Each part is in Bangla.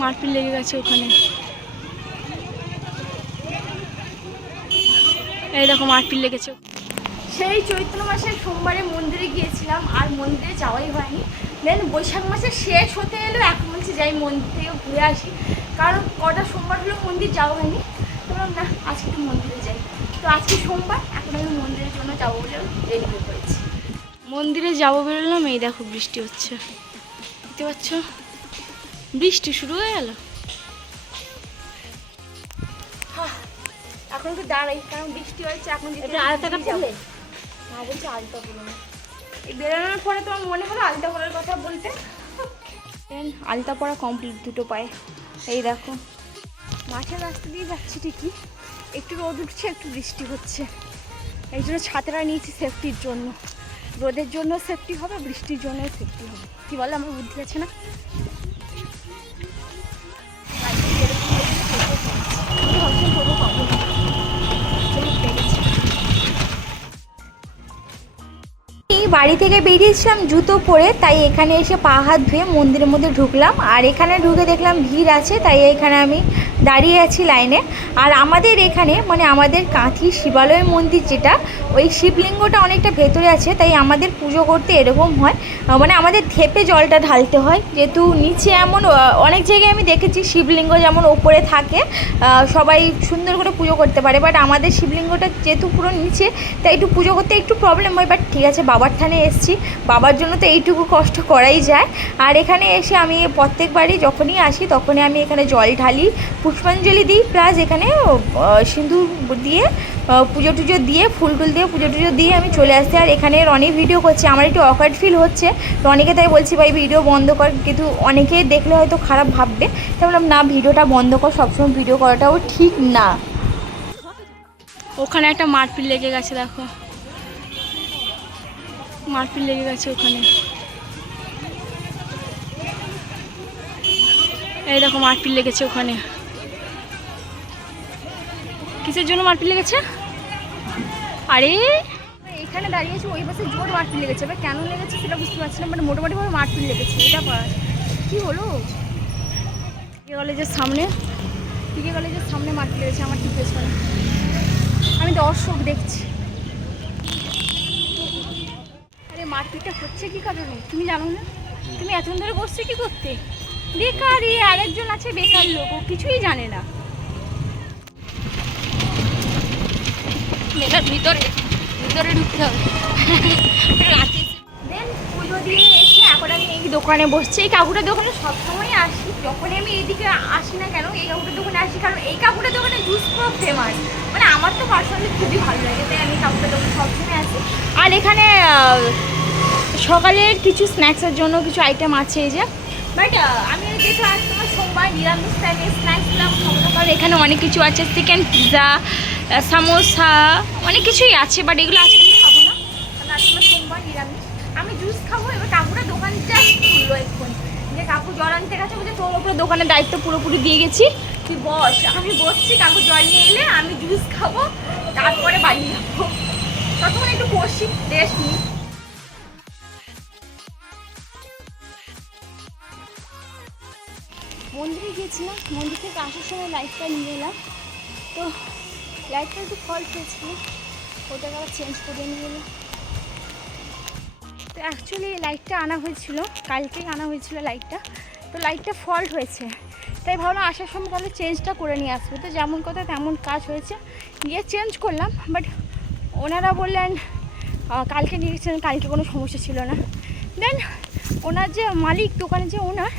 মারপিট লেগে গেছে ওখানে। এই দেখো মারপিট লেগেছে। সেই চৈত্র মাসের সোমবারে মন্দিরে গিয়েছিলাম আর মন্দিরে যাওয়াই হয়নি। দেন বৈশাখ মাসে শেষ হতে এলো এখন বলছি যাই মন্দির থেকে ঘুরে আসি। কারণ কটা সোমবার হলেও মন্দির যাওয়া হয়নি। তো বললাম না আজকে একটু মন্দিরে যাই। তো আজকে সোমবার এখন আমি মন্দিরের জন্য যাব বলে রেডি হয়ে পড়েছি। মন্দিরে যাব বেরোলাম এই দেখো বৃষ্টি হচ্ছে। দেখতে পাচ্ছ? বৃষ্টি শুরু হয়ে গেল। এখন একটু দাঁড়াই কারণ বৃষ্টি হচ্ছে এখন যেতে আলতাটা পড়লে না বলছি আলতা পড়ল না। এই বেরোনোর পরে তোমার মনে হলো আলতা পরার কথা বলতে। আলতা পরা কমপ্লিট দুটো পায়ে। এই দেখো মাঠের রাস্তা দিয়ে যাচ্ছি ঠিকই। একটু রোদ উঠছে একটু বৃষ্টি হচ্ছে। এই জন্য ছাতাটা নিয়েছি সেফটির জন্য। রোদের জন্য সেফটি হবে বৃষ্টির জন্য সেফটি হবে। কি বলে আমার বুদ্ধি আছে না? বাড়ি থেকে বেরিয়েছিলাম জুতো পরে, তাই এখানে এসে পা হাত ধুয়ে মন্দিরের মধ্যে ঢুকলাম। আর এখানে ঢুকে দেখলাম ভিড় আছে, তাই এখানে আমি দাঁড়িয়ে আছি লাইনে। আর আমাদের এখানে মানে আমাদের কাঁথি শিবালয় মন্দির যেটা, ওই শিবলিঙ্গটা অনেকটা ভেতরে আছে, তাই আমাদের পুজো করতে এরকম হয়। মানে আমাদের থেপে জলটা ঢালতে হয়। যেহেতু নিচে এমন অনেক জায়গায় আমি দেখেছি শিবলিঙ্গ যেমন ওপরে থাকে সবাই সুন্দর করে পুজো করতে পারে, বাট আমাদের শিবলিঙ্গটা যেহেতু পুরো নিচে, তাই একটু পুজো করতে একটু প্রবলেম হয়, বাট ঠিক আছে, বাবার থানে এসছি। বাবার জন্য তো এইটুকু কষ্ট করাই যায়। আর এখানে এসে আমি প্রত্যেকবারই যখনই আসি, তখনই আমি এখানে জল ঢালি পুষ্পাঞ্জলি দিই প্লাস এখানে সিঁদুর দিয়ে পুজো টুজো দিয়ে ফুল টুল দিয়ে পুজো টুজো দিয়ে আমি চলে আসছি। আর এখানে রনি ভিডিও করছে, আমার একটু অকওয়ার্ড ফিল হচ্ছে। রনিকে তাই বলছি, ভাই, ভিডিও বন্ধ কর। কিন্তু অনেকে দেখলে হয়তো খারাপ ভাববে। তাই বললাম, না, ভিডিওটা বন্ধ কর, সবসময় ভিডিও করাটাও ঠিক না। ওখানে একটা মারপিট লেগে গেছে, দেখো। মারপিট লেগে গেছে ওখানে। এই দেখো, মারপিট লেগেছে ওখানে। কিসের জন্য মারপিট লেগেছে? আরে, এখানে দাঁড়িয়েছি ওই পাশে জোর মারপিট লেগেছে। এবার কেন লেগেছে সেটা বুঝতে পারছি না মানে মোটামুটিভাবে মারপিট লেগেছে, এটা কী হলো পিকে কলেজের সামনে? পিকে কলেজের সামনে মারপিট লেগেছে? আমার ঠিক পেছনে আমি দর্শক দেখছি। আরে, মারপিটটা হচ্ছে কি কারণে? তুমি জানো না? তুমি এতক্ষণ ধরে বসছো কি করতে? বেকারই আরেকজন আছে বেকার লোক, ও কিছুই জানে না। মেলার ভিতরে ভিতরে ঢুকতে হবে। পুজো এসে এখন আমি এই দোকানে বসছি। এই কাকুটার দোকানে সবসময় আসি। যখনই আমি এইদিকে আসি না কেন, এই কাকুটার দোকানে আসি, কারণ এই কাকুটার দোকানে জুস খুব ফেমাস মানে আমার তো পার্সোনালি খুবই ভালো লাগে, তাই আমি কাকুটার দোকানে সবসময় আসি। আর এখানে সকালের কিছু স্ন্যাক্সের জন্য কিছু আইটেম আছে এই যে। বাট আমি যেহেতু আজ তোমার সোমবার নিরামিষ টাইমে স্ন্যাক্সগুলো খাব কারণ এখানে অনেক কিছু আছে। চিকেন পিৎজা সামোসা, অনেক কিছুই আছে বাট এগুলো আজকে আমি খাব না। কারণ আজ তোমার সোমবার নিরামিষ। আমি জুস খাব, এবার কাকুরা দোকান জাস্ট খুললো এক্ষুনি যে কাকু জল আনতে গেছে, বলছে, তোর ওপরে দোকানের দায়িত্ব পুরোপুরি দিয়ে গেছি। তুই বস। আমি বসছি, কাকু জল নিয়ে এলে আমি জুস খাব, তারপরে বাড়ি যাব। ততক্ষণ একটু বসি রেস্ট নিই। মন্দিরে গিয়েছিলাম, মন্দির থেকে আসার সময় লাইটটা নিয়ে এলাম। তো লাইটটা একটু ফল্ট হয়েছিল ওটাকে আবার চেঞ্জ করে নিয়ে তো অ্যাকচুয়ালি লাইটটা আনা হয়েছিল। কালকেই আনা হয়েছিল লাইটটা তো লাইটটা ফল্ট হয়েছে। তাই ভাবলাম আসার সময় তাহলে চেঞ্জটা করে নিয়ে আসব। তো যেমন কথা তেমন কাজ হয়েছে। গিয়ে চেঞ্জ করলাম বাট ওনারা বললেন কালকে নিয়ে গেছিলেন, কালকে কোনো সমস্যা ছিল না। দেন ওনার যে মালিক দোকানে যে ওনার,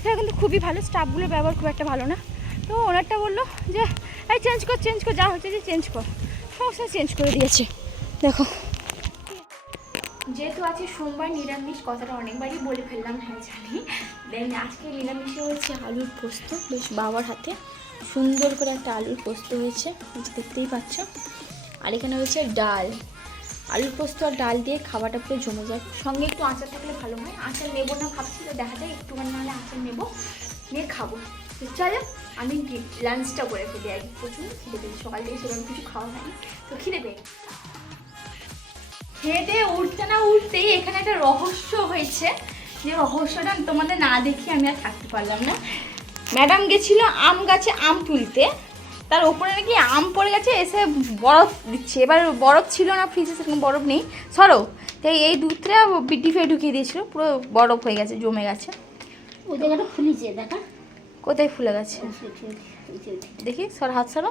সেটা কিন্তু খুবই ভালো স্টাফগুলো ব্যবহার খুব একটা ভালো না। তো ওনারটা বলল যে, এই চেঞ্জ কর চেঞ্জ কর, যা হচ্ছে যে চেঞ্জ কর। সমস্যা চেঞ্জ করে দিয়েছে। দেখো। যেহেতু আছে সোমবার নিরামিষ, কথাটা অনেকবারই বলে ফেললাম হ্যাঁ জানি। দেন আজকে নিরামিষে হয়েছে আলুর পোস্ত। বেশ বাবার হাতে সুন্দর করে একটা আলুর পোস্ত হয়েছে দেখতেই পাচ্ছ। আর এখানে হয়েছে ডাল। আলুর পোস্ত আর ডাল দিয়ে খাবারটা পুরো জমে যায়। সঙ্গে একটু আচার থাকলে ভালো হয়। আচার নেব না ভাবছি, তো দেখা যায় একটুখানি নাহলে আচার নেব। নিয়ে খাব। তো চলো, আমি লাঞ্চটা করে ফেলি আর। প্রচুর খিদে পেয়েছি সকাল থেকে সেরকম কিছু খাওয়া হয়নি। তো খিদে পেয়ে খেয়ে উঠতে না উঠতেই এখানে একটা রহস্য হয়েছে। যে রহস্যটা তোমাদের না দেখি আমি আর থাকতে পারলাম না। ম্যাডাম গেছিল আম গাছে আম তুলতে। তার ওপরে নাকি আম পড়ে গেছে, এসে বরফ দিচ্ছে। এবার বরফ ছিল না ফ্রিজে সেরকম বরফ নেই। সরো। তাই এই দুধটা ডিপে ঢুকিয়ে দিয়েছিল, পুরো বরফ হয়ে গেছে, জমে গেছে। ওই জায়গাটা খুলেছে দেখা। কোথায় ফুলে গেছে। দেখি সর হাত সরো।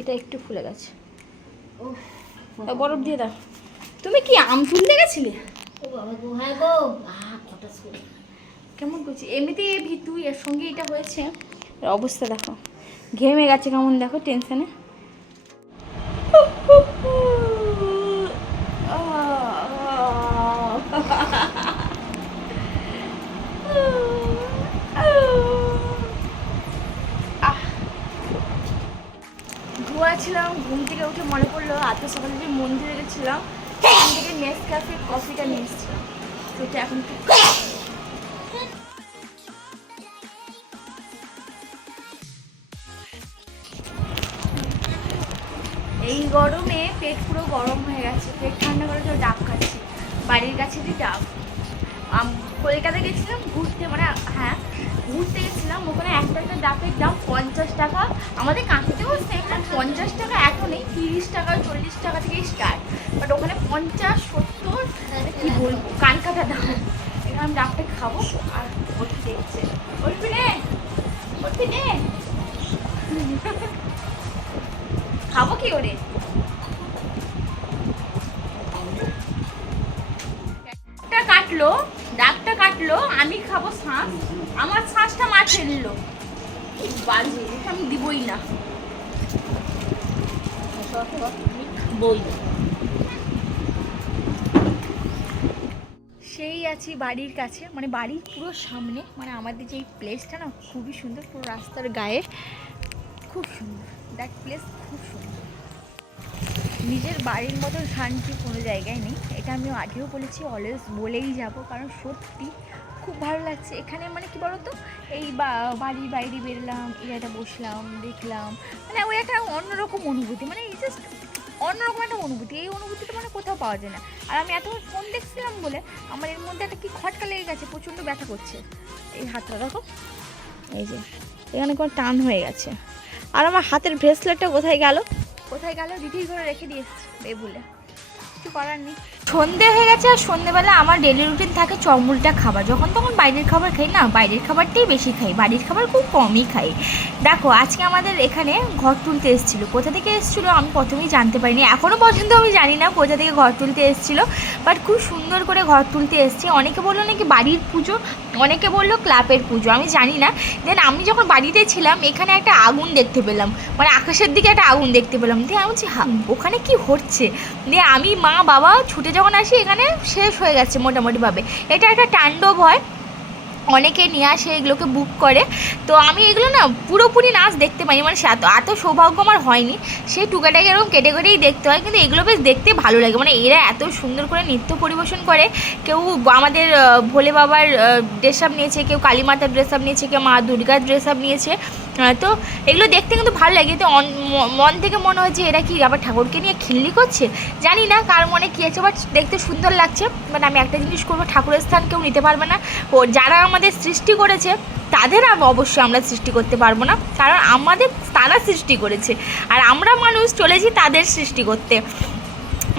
এটা একটু ফুলে গেছে। বরফ দিয়ে দাও। তুমি কি আম তুলতে গেছিলে? হ্যাঁ কেমন করছি? এমনিতে ভিতু এর সঙ্গে এটা হয়েছে। অবস্থা দেখো। ঘেমে গেছে কেমন দেখো টেনশনে ঘুমাচ্ছিলাম ঘুম থেকে উঠে মনে পড়ল আজকে সকালে যে মন্দিরে গেছিলাম সেখান থেকে নেস ক্যাফে কফিটা নিয়ে এসেছিলাম। সেটা এখন এই গরমে পেট পুরো গরম হয়ে গেছে পেট ঠান্ডা করে তো ডাব খাচ্ছি। বাড়ির কাছে যে ডাব কলকাতা গেছিলাম ঘুরতে মানে হ্যাঁ ঘুরতে গেছিলাম ওখানে একটা একটা ডাবের দাম পঞ্চাশ টাকা আমাদের কাঁথিতেও কাটলো, ডাকটা কাটলো, আমি খাব শ্বাস আমার শ্বাসটা মাছে নিল বাজে, এটা আমি দিবই না। বই। সেই আছি বাড়ির কাছে মানে বাড়ির পুরো সামনে। মানে আমাদের যে প্লেসটা না, খুবই সুন্দর, পুরো রাস্তার গায়ে। খুব সুন্দর। দ্যাট প্লেস খুব সুন্দর। নিজের বাড়ির মতো শান্তি কোনো জায়গায় নেই। এটা আমি আগেও বলেছি অলওয়েজ বলেই যাব, কারণ সত্যি খুব ভালো লাগছে। এখানে মানে কি বলতো? এই বাড়ির বাইরে বেরলাম, এই একটা বসলাম, দেখলাম। মানে ওই একটা অন্যরকম অনুভূতি মানে এই জাস্ট অন্যরকম একটা অনুভূতি। এই অনুভূতিটা মানে কোথাও পাওয়া যায় না। আর আমি এত ফোন দেখছিলাম বলে আমার এর মধ্যে একটা কি খটকা লেগে গেছে, প্রচণ্ড ব্যথা করছে। এই হাতটা দেখো। এই যে, এখানে কোনো টান হয়ে গেছে। আর আমার হাতের ব্রেসলেটটা কোথায় গেল? কোথায় গেল? রিটিল করে রেখে দিয়েছি এই ভুলে। কিছু করার নেই। সন্ধে হয়ে গেছে আর সন্ধেবেলা আমার ডেলি রুটিন থাকে চমুলটা খাবার। যখন তখন বাইরের খাবার খাই না, বাইরের খাবারটাই বেশি খাই। বাড়ির খাবার খুব কমই খাই। দেখো, আজকে আমাদের এখানে ঘর তুলতে এসেছিল। কোথা থেকে এসেছিল আমি প্রথমেই জানতে পারিনি। এখনও পর্যন্ত আমি জানি না কোথা থেকে ঘর তুলতে এসেছিল। বাট খুব সুন্দর করে ঘর তুলতে এসছে। অনেকে বলল নাকি বাড়ির পুজো? অনেকে বলল ক্লাবের পুজো। আমি জানি না। দেন আমি যখন বাড়িতে ছিলাম, এখানে একটা আগুন দেখতে পেলাম। মানে আকাশের দিকে একটা আগুন দেখতে পেলাম। দিয়ে আমি ওখানে কি হচ্ছে? দিয়ে আমি মা, বাবা ছুটে যখন আসি এখানে শেষ হয়ে গেছে মোটামুটিভাবে। এটা একটা তাণ্ডব হয়। অনেকে নিয়ে আসে, এগুলোকে বুক করে। তো আমি এগুলো না পুরোপুরি নাচ দেখতে পাইনি। মানে এত এত সৌভাগ্য আমার হয়নি। সেই টুকাটাকে এরকম কেটে কেটেই দেখতে হয়। কিন্তু এগুলো বেশ দেখতে ভালো লাগে। মানে এরা এত সুন্দর করে নৃত্য পরিবেশন করে। কেউ আমাদের ভোলে বাবার ড্রেস আপ নিয়েছে, কেউ কালী মাতার ড্রেস আপ নিয়েছে, কেউ মা দুর্গার ড্রেস আপ নিয়েছে। তো এগুলো দেখতে কিন্তু ভালো লাগে। ম- মন থেকে মনে হয় যে এরা কি আবার ঠাকুরকে নিয়ে খিল্লি করছে? জানি না কার মনে কী আছে বাট দেখতে সুন্দর লাগছে। বাট আমি একটা জিনিস করব, ঠাকুরের স্থান কেউ নিতে পারবে না। ও, যারা আমাদের সৃষ্টি করেছে, তাদের অবশ্যই আমরা সৃষ্টি করতে পারব না। কারণ আমাদের, তারা সৃষ্টি করেছে। আর আমরা মানুষ চলেছি তাদের সৃষ্টি করতে।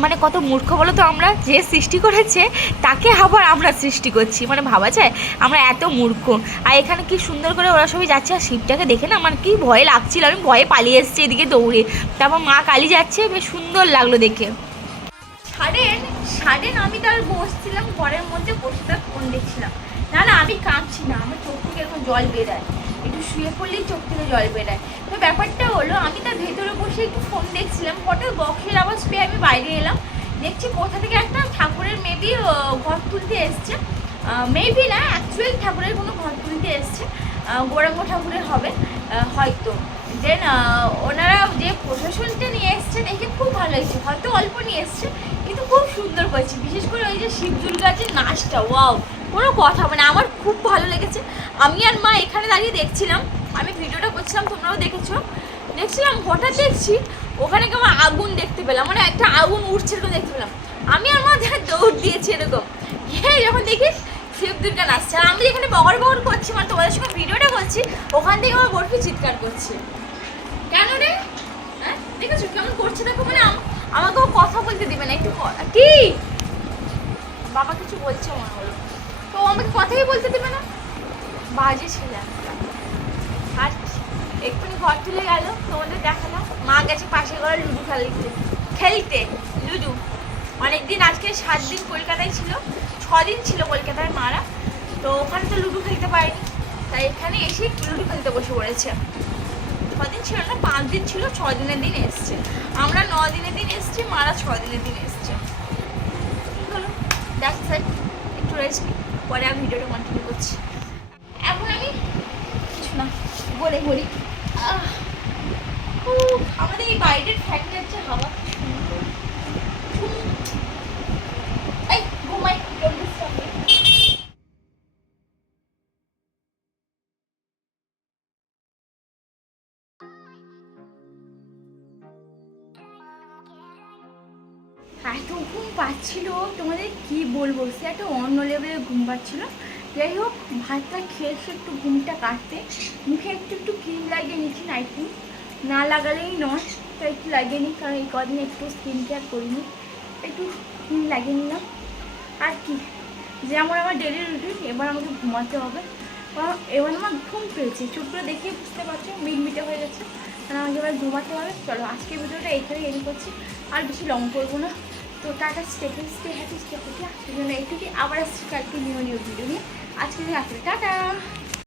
মানে কত মূর্খ বলো তো আমরা? যে সৃষ্টি করেছে, তাকে আবার আমরা সৃষ্টি করছি। মানে ভাবা যায়, আমরা এত মূর্খ। আর এখানে কি সুন্দর করে ওরা সবাই যাচ্ছে, আর শিবটাকে দেখে না আমার কি ভয় লাগছিল, আমি ভয়ে পালিয়ে এসেছি এদিকে দৌড়ে। তারপর মা কালী যাচ্ছে, বেশ সুন্দর লাগল দেখে। সাডেন সাডেন আমি তার বসছিলাম, ঘরের মধ্যে বসে তার ফোন দেখছিলাম না। না আমি কাঁদছি না, আমার চোখ থেকে এরকম জল বেরায়। শুয়ে পড়লেই চোখ থেকে জল বেরায় তো ব্যাপারটা হলো, আমি তার ভেতরে বসে একটু ফোন দেখছিলাম। হঠাৎ বক্সের আওয়াজ পেয়ে আমি বাইরে এলাম। দেখছি কোথা থেকে একটা ঠাকুরের মেবি ঘর তুলতে এসছে। মেবি না অ্যাকচুয়াল ঠাকুরের কোনো ঘর তুলতে এসছে। গৌরাঙ্গ ঠাকুরের হবে হয়তো। দেন ওনারা যে প্রশাসনটা নিয়ে এসছে, দেখে খুব ভালো হয়েছে হয়তো অল্প নিয়ে এসছে, কিন্তু খুব সুন্দর করেছে। বিশেষ করে ওই যে শিব দুর্গার যে নাচটা ওয়াও কোনো কথা মানে আমার খুব ভালো লেগেছে। আমি আর মা এখানে দাঁড়িয়ে দেখছিলাম, আমি ভিডিওটা করছিলাম, তোমরাও দেখেছ। দেখছিলাম, হঠাৎ দেখছি ওখানে কেমন আগুন দেখতে পেলাম মানে একটা আগুন উঠছে এরকম দেখতে পেলাম। আমি আর মা দৌড় দিয়েছি এরকম। গিয়ে যখন দেখি শিব দুর্গা নাচছে, আর আমি যেখানে বগর বগর করছি মানে তোমাদের সঙ্গে ভিডিওটা করছি, ওখান থেকে আমার বরফি চিৎকার করছে। কেন রে? হ্যাঁ? দেখেছ কেমন করছে? দেখো মানে আম- আমাকেও কথা বলতে দিবে না, একটু কি? বাবা কিছু বলছে মনে হলো। তো আমাকে কথাই বলতে দিবে না। বাজে ছেলে। আর এক্ষুনি ঘর তুলে গেল, তোমাদের দেখালাম। মা গেছে পাশে ঘরে লুডু খেলতে। খেলতে, লুডু। অনেকদিন আজকে সাত দিন কলকাতায় ছিল ছ দিন ছিল কলকাতায় মারা। তো ওখানে তো লুডু খেলতে পারেনি। তাই এখানে এসে লুডু খেলতে বসে পড়েছে। ছদিন ছিল না, পাঁচ দিন ছিল ছ দিনের দিন এসছে। আমরা ন দিনের দিন এসছি, মারা ছ দিনের দিন এসছে। চলো দেখ, স্যার, একটু রেস্ট নিই। পরে আমি ভিডিওটা কন্টিনিউ করছি। এখন আমি কিছু না, বলে বলি আমাদের এই বাইরের ফ্যাক্টরি হচ্ছে হাওয়া। এত ঘুম পাচ্ছিল, তোমাদের কি বলব? সে একটা অন্য লেভেলের ঘুম পাচ্ছিল। যাই হোক, ভাতটা খেয়ে এসে একটু ঘুমটা কাটতে। মুখে একটু একটু ক্রিম লাগিয়ে নিচ্ছি নাইট। ক্রিম না লাগালেই নয়, তাই একটু লাগিয়ে নিই, কারণ এই কদিন একটু স্কিন কেয়ার করিনি। একটু ক্রিম লাগিয়ে নিলাম। আর কি যেমন আমার ডেলি রুটিন এবার আমাকে ঘুমাতে হবে। কারণ এবার আমার ঘুম পেয়েছে, চোখগুলো দেখে বুঝতে পারছ, মিটমিটে হয়ে গেছে। কারণ আমাকে এবার ঘুমাতে হবে। চলো, আজকের ভিডিওটা এখানে এডিট করছি। আর বেশি লং করব না। তো tata stay stay happy step happy সেই জন্য এইটুকুই। আবার আসছি কালকে নিউ নিউ ভিডিও নিয়ে। আজকে আসলে টাটা।